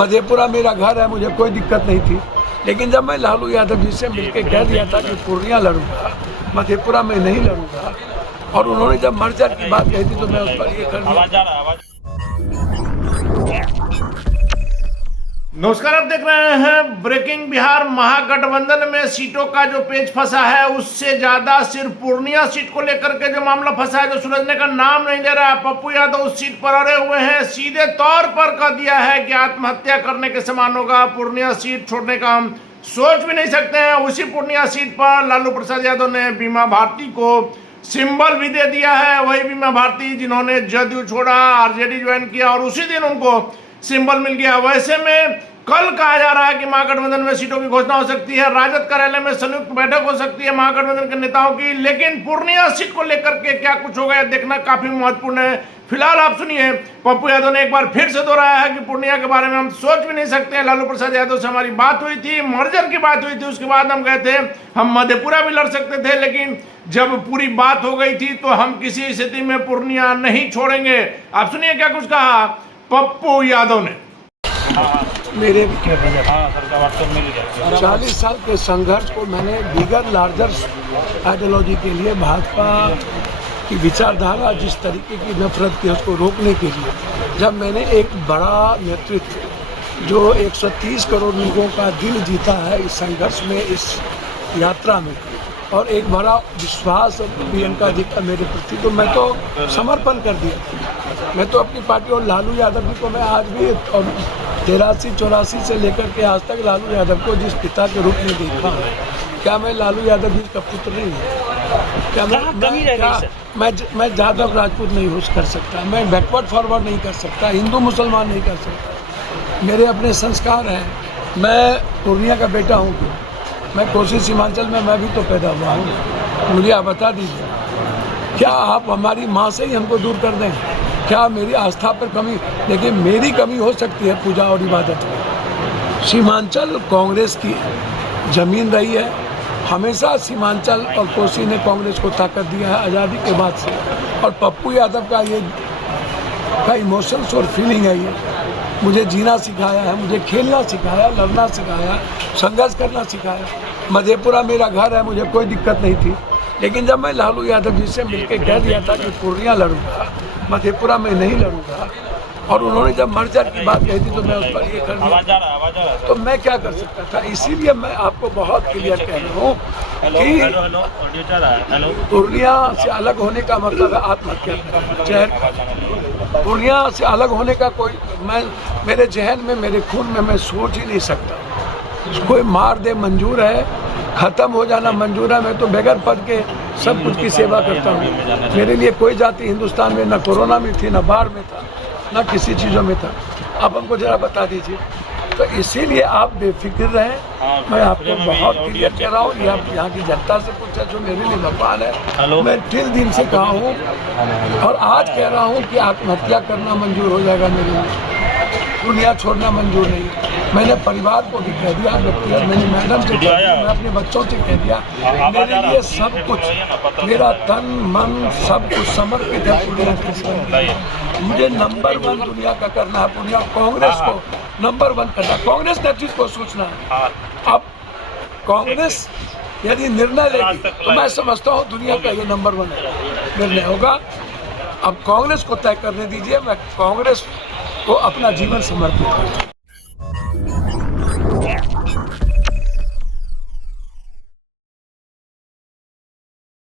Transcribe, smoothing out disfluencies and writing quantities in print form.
मधेपुरा मेरा घर है, मुझे कोई दिक्कत नहीं थी। लेकिन जब मैं लालू यादव जी से मिलकर कह दिया था कि पूर्णिया लड़ूंगा, मधेपुरा में नहीं लड़ूंगा, और उन्होंने जब मर्जर की बात कही थी तो मैं उस पर ये कर दिया। नमस्कार, आप देख रहे हैं ब्रेकिंग बिहार। महागठबंधन में सीटों का जो पेच फंसा है, उससे ज्यादा सिर्फ पूर्णिया सीट को लेकर के जो मामला फंसा है, जो सुलझने का नाम नहीं ले रहा है। पप्पू यादव उस सीट पर अड़े हुए हैं, सीधे तौर पर कह दिया है कि आत्महत्या करने के समान होगा। पूर्णिया सीट छोड़ने का हम सोच भी नहीं सकते हैं। उसी पूर्णिया सीट पर लालू प्रसाद यादव ने बीमा भारती को सिंबल भी दे दिया है। वही बीमा भारती जिन्होंने जदयू छोड़ा, आरजेडी ज्वाइन किया, और उसी दिन उनको सिंबल मिल गया। वैसे में कल कहा जा रहा है कि महागठबंधन में सीटों की घोषणा हो सकती है, राजद कार्यालय में संयुक्त बैठक हो सकती है महागठबंधन के नेताओं की। लेकिन पूर्णिया सीट को लेकर के क्या कुछ होगा, यह देखना काफी महत्वपूर्ण है। फिलहाल आप सुनिए, पप्पू यादव ने एक बार फिर से दोहराया है कि पूर्णिया के बारे में हम सोच भी नहीं सकते हैं। लालू प्रसाद यादव से हमारी बात हुई थी, मर्जर की बात हुई थी, उसके बाद हम गए थे, हम मधेपुरा भी लड़ सकते थे, लेकिन जब पूरी बात हो गई थी तो हम किसी स्थिति में पूर्णिया नहीं छोड़ेंगे। आप सुनिए क्या कुछ कहा पप्पू यादव ने। मेरे 40 साल के संघर्ष को मैंने बिगर लार्जर आइडियोलॉजी के लिए, भाजपा की विचारधारा जिस तरीके की नफरत की उसको रोकने के लिए, जब मैंने एक बड़ा नेतृत्व जो 130 करोड़ लोगों का दिल जीता है इस संघर्ष में, इस यात्रा में, और एक बड़ा विश्वास प्रियंका जी का मेरे प्रति, तो मैं तो समर्पण कर दिया। मैं तो अपनी पार्टी और लालू यादव जी को मैं आज भी, और 83-84 से लेकर के आज तक लालू यादव को जिस पिता के रूप में देखा है, क्या मैं लालू यादव जी का पुत्र नहीं हूँ? क्या मैं यादव राजपूत नहीं हो कर सकता, मैं बैकवर्ड फॉरवर्ड नहीं कर सकता, हिंदू मुसलमान नहीं कर सकता। मेरे अपने संस्कार हैं। मैं पूर्णिया का बेटा हूँ, मैं कोसी सीमांचल में मैं भी तो पैदा हुआ हूँ। मुझे आप बता दीजिए, क्या आप हमारी माँ से ही हमको दूर कर दें? क्या मेरी आस्था पर कमी? देखिए, मेरी कमी हो सकती है पूजा और इबादत में। सीमांचल कांग्रेस की जमीन रही है, हमेशा सीमांचल और कोसी ने कांग्रेस को ताकत दिया है आज़ादी के बाद से। और पप्पू यादव का ये इमोशंस और फीलिंग है, ये मुझे जीना सिखाया है, मुझे खेलना सिखाया, लड़ना सिखाया, संघर्ष करना सिखाया। मधेपुरा मेरा घर है, मुझे कोई दिक्कत नहीं थी। लेकिन जब मैं लालू यादव जी से मिलकर कह दिया था कि पूर्णिया लड़ूंगा, मधेपुरा में नहीं लड़ूंगा, और उन्होंने जब मर्जर की बात कही थी तो मैं उस पर ये कर दिया। तो मैं क्या कर सकता था? इसीलिए मैं आपको बहुत क्लियर कह रहा हूँ कि पूर्णिया से अलग होने का मतलब है आत्महत्या करना। पूर्णिया से अलग होने का कोई, मेरे जहन में, मेरे खून में मैं सोच ही नहीं सकता। कोई मार दे मंजूर है, खत्म हो जाना मंजूर है। मैं तो बगैर पद के सब कुछ की सेवा करता हूँ। मेरे लिए कोई जाति हिंदुस्तान में न कोरोना में थी, न बाढ़ में था, न किसी चीज़ों में था। आप हमको जरा बता दीजिए। तो इसीलिए आप बेफिक्र रहें। मैं आपको बहुत क्लियर कह रहा हूँ, ये आप यहाँ की जनता से पूछा जो मेरे लिए भगवान है। मैं तिल दिन से कहा हूँ और आज कह रहा हूँ कि आत्महत्या करना मंजूर हो जाएगा मेरे लिए, दुनिया छोड़ना मंजूर नहीं। मैंने परिवार को भी कह दिया, व्यक्तिगत मैंने मैडम से कह दिया, मैं अपने बच्चों से कह दिया, मेरे लिए सब कुछ, मेरा तन मन सब कुछ समर्पित है पूर्णिया के। मुझे नंबर 1 दुनिया का करना है, पूर्णिया कांग्रेस को नंबर 1 करना, कांग्रेस नेतृत्व को सोचना है। अब कांग्रेस यदि निर्णय लेगी तो मैं समझता हूँ दुनिया का ये नंबर 1 निर्णय होगा। अब कांग्रेस को तय करने दीजिए, मैं कांग्रेस को अपना जीवन समर्पित करता हूँ।